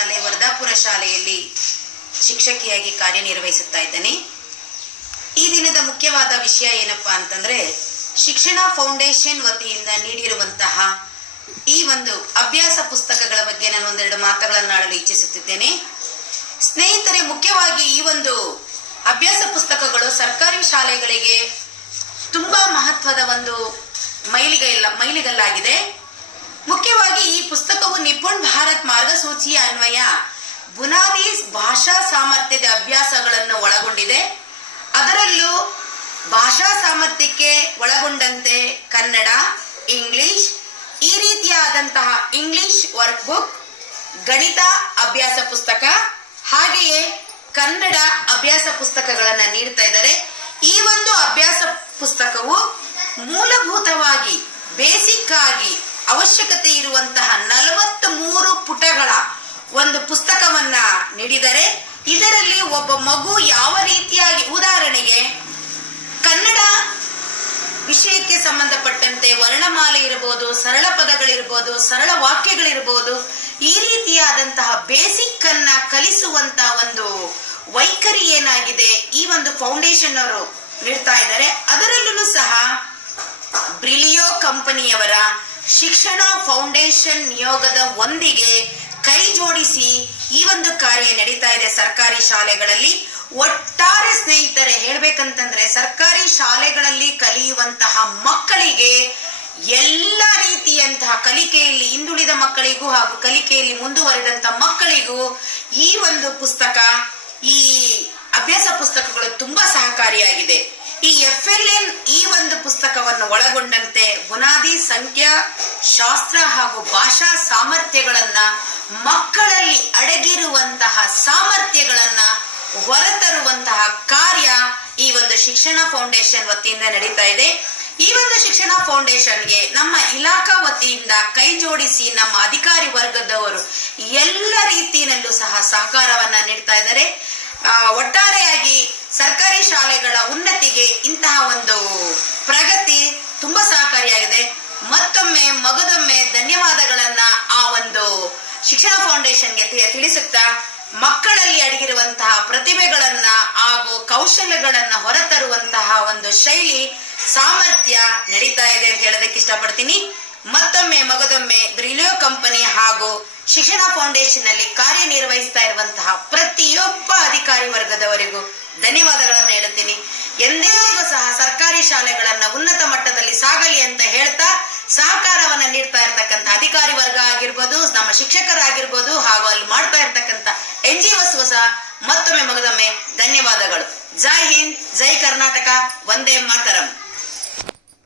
ಶಾಲೆ ವರ್ಧಾಪುರ ಶಾಲೆಯಲ್ಲಿ ಶಿಕ್ಷಕಿಯಾಗಿ ಕಾರ್ಯನಿರ್ವಹಿಸುತ್ತಾ ಇದ್ದೇನೆ. ಈ ದಿನದ ಮುಖ್ಯವಾದ ವಿಷಯ ಏನಪ್ಪಾ ಅಂತಂದ್ರೆ, ಶಿಕ್ಷಣ ಫೌಂಡೇಶನ್ ವತಿಯಿಂದ ನೀಡಿರುವಂತಹ ಈ ಒಂದು ಅಭ್ಯಾಸ ಪುಸ್ತಕಗಳ ಬಗ್ಗೆ ನಾನು ಒಂದೆರಡು ಮಾತುಗಳನ್ನಾಡಲು ಇಚ್ಛಿಸುತ್ತಿದ್ದೇನೆ. ಸ್ನೇಹಿತರೆ, ಮುಖ್ಯವಾಗಿ ಈ ಒಂದು ಅಭ್ಯಾಸ ಪುಸ್ತಕಗಳು ಸರ್ಕಾರಿ ಶಾಲೆಗಳಿಗೆ ತುಂಬಾ ಮಹತ್ವದ ಒಂದು ಮೈಲಿಗಲ್ಲಾಗಿದೆ. ಮುಖ್ಯವಾಗಿ ಈ ಪುಸ್ತಕವು ನಿಪುಣ್ ಭಾರತ್ ಮಾರ್ಗಸೂಚಿಯ ಅನ್ವಯ ಬುನಾದಿ ಭಾಷಾ ಸಾಮರ್ಥ್ಯದ ಅಭ್ಯಾಸಗಳನ್ನು ಒಳಗೊಂಡಿದೆ. ಅದರಲ್ಲೂ ಭಾಷಾ ಸಾಮರ್ಥ್ಯಕ್ಕೆ ಒಳಗೊಂಡಂತೆ ಕನ್ನಡ, ಇಂಗ್ಲಿಷ್, ಈ ರೀತಿಯಾದಂತಹ ಇಂಗ್ಲಿಷ್ ವರ್ಕ್ ಬುಕ್, ಗಣಿತ ಅಭ್ಯಾಸ ಪುಸ್ತಕ, ಹಾಗೆಯೇ ಕನ್ನಡ ಅಭ್ಯಾಸ ಪುಸ್ತಕಗಳನ್ನು ನೀಡ್ತಾ ಇದ್ದಾರೆ. ಈ ಒಂದು ಅಭ್ಯಾಸ ಪುಸ್ತಕವು ಮೂಲಭೂತವಾಗಿ ಬೇಸಿಕ್ ಆಗಿ ಅವಶ್ಯಕತೆ ಇರುವಂತಹ 43 ಪುಟಗಳ ಒಂದು ಪುಸ್ತಕವನ್ನ ನೀಡಿದರೆ, ಇದರಲ್ಲಿ ಒಬ್ಬ ಮಗು ಯಾವ ರೀತಿಯಾಗಿ, ಉದಾಹರಣೆಗೆ ಕನ್ನಡ ವಿಷಯಕ್ಕೆ ಸಂಬಂಧಪಟ್ಟಂತೆ ವರ್ಣಮಾಲೆ ಇರಬಹುದು, ಸರಳ ಪದಗಳಿರ್ಬೋದು, ಸರಳ ವಾಕ್ಯಗಳಿರ್ಬೋದು, ಈ ರೀತಿಯಾದಂತಹ ಬೇಸಿಕ್ ಅನ್ನ ಕಲಿಸುವಂತ ಒಂದು ವೈಖರಿ ಏನಾಗಿದೆ ಈ ಒಂದು ಫೌಂಡೇಶನ್ ಅವರು ನೀಡ್ತಾ ಇದ್ದಾರೆ. ಅದರಲ್ಲೂ ಸಹ ಬ್ರಿಲಿಯೋ ಕಂಪನಿಯವರ ಶಿಕ್ಷಣ ಫೌಂಡೇಶನ್ ನಿಯೋಗದ ಒಂದಿಗೆ ಕೈ ಜೋಡಿಸಿ ಈ ಒಂದು ಕಾರ್ಯ ನಡೀತಾ ಇದೆ ಸರ್ಕಾರಿ ಶಾಲೆಗಳಲ್ಲಿ. ಒಟ್ಟಾರೆ ಸ್ನೇಹಿತರೆ ಹೇಳ್ಬೇಕಂತಂದ್ರೆ, ಸರ್ಕಾರಿ ಶಾಲೆಗಳಲ್ಲಿ ಕಲಿಯುವಂತಹ ಮಕ್ಕಳಿಗೆ ಎಲ್ಲ ರೀತಿಯಂತಹ ಕಲಿಕೆಯಲ್ಲಿ ಹಿಂದುಳಿದ ಮಕ್ಕಳಿಗೂ ಹಾಗೂ ಕಲಿಕೆಯಲ್ಲಿ ಮುಂದುವರೆದಂತಹ ಮಕ್ಕಳಿಗೂ ಈ ಒಂದು ಪುಸ್ತಕ, ಈ ಅಭ್ಯಾಸ ಪುಸ್ತಕಗಳು ತುಂಬಾ ಸಹಕಾರಿಯಾಗಿದೆ. ಈ FLN ಈ ಒಂದು ಪುಸ್ತಕವನ್ನು ಒಳಗೊಂಡಂತೆ ಬುನಾದಿ ಸಂಖ್ಯಾ ಶಾಸ್ತ್ರ ಹಾಗೂ ಭಾಷಾ ಸಾಮರ್ಥ್ಯಗಳನ್ನ, ಮಕ್ಕಳಲ್ಲಿ ಅಡಗಿರುವಂತಹ ಸಾಮರ್ಥ್ಯಗಳನ್ನ ಹೊರತರುವಂತಹ ಕಾರ್ಯ ಈ ಒಂದು ಶಿಕ್ಷಣ ಫೌಂಡೇಶನ್ ವತಿಯಿಂದ ನಡೀತಾ ಇದೆ. ಈ ಒಂದು ಶಿಕ್ಷಣ ಫೌಂಡೇಶನ್ಗೆ ನಮ್ಮ ಇಲಾಖಾ ವತಿಯಿಂದ ಕೈ ಜೋಡಿಸಿ ನಮ್ಮ ಅಧಿಕಾರಿ ವರ್ಗದವರು ಎಲ್ಲ ರೀತಿಯಲ್ಲೂ ಸಹ ಸಹಕಾರವನ್ನ ನೀಡ್ತಾ ಇದ್ದಾರೆ. ಒಟ್ಟಾರೆಯಾಗಿ ಸರ್ಕಾರಿ ಶಾಲೆಗಳ ಉನ್ನತಿಗೆ ಇಂತಹ ಒಂದು ಪ್ರಗತಿ ತುಂಬಾ ಸಹಕಾರಿಯಾಗಿದೆ. ಮತ್ತೊಮ್ಮೆ ಮಗದೊಮ್ಮೆ ಧನ್ಯವಾದಗಳನ್ನ ಆ ಒಂದು ಶಿಕ್ಷಣ ಫೌಂಡೇಶನ್ಗೆ ತಿಳಿಸುತ್ತಾ, ಮಕ್ಕಳಲ್ಲಿ ಅಡಗಿರುವಂತಹ ಪ್ರತಿಭೆಗಳನ್ನ ಹಾಗೂ ಕೌಶಲ್ಯಗಳನ್ನ ಹೊರತರುವಂತಹ ಒಂದು ಶೈಲಿ, ಸಾಮರ್ಥ್ಯ ನಡೀತಾ ಇದೆ ಅಂತ ಹೇಳೋದಕ್ಕೆ ಇಷ್ಟಪಡ್ತೀನಿ. ಮತ್ತೊಮ್ಮೆ ಮಗದೊಮ್ಮೆ ಬ್ರಿಲಿಯೋ ಕಂಪನಿ ಹಾಗೂ ಶಿಕ್ಷಣ ಫೌಂಡೇಶನ್ ನಲ್ಲಿ ಕಾರ್ಯನಿರ್ವಹಿಸ್ತಾ ಇರುವಂತಹ ಪ್ರತಿಯೊಬ್ಬ ಅಧಿಕಾರಿ ವರ್ಗದವರಿಗೂ ಧನ್ಯವಾದಗಳನ್ನು ಹೇಳುತ್ತೀನಿ. ಎಂದೆಂದಿಗೂ ಸಹ ಸರ್ಕಾರಿ ಶಾಲೆಗಳನ್ನ ಉನ್ನತ ಮಟ್ಟದಲ್ಲಿ ಸಾಗಲಿ ಅಂತ ಹೇಳ್ತಾ, ಸಹಕಾರವನ್ನ ನೀಡ್ತಾ ಇರ್ತಕ್ಕಂಥ ಅಧಿಕಾರಿ ವರ್ಗ ಆಗಿರ್ಬೋದು, ನಮ್ಮ ಶಿಕ್ಷಕರಾಗಿರ್ಬೋದು, ಹಾಗೂ ಅಲ್ಲಿ ಮಾಡ್ತಾ ಇರ್ತಕ್ಕಂಥ NGOs ಸಹ ಮತ್ತೊಮ್ಮೆ ಮಗದೊಮ್ಮೆ ಧನ್ಯವಾದಗಳು. ಜೈ ಹಿಂದ್, ಜೈ ಕರ್ನಾಟಕ, ವಂದೇ ಮಾತರಂ.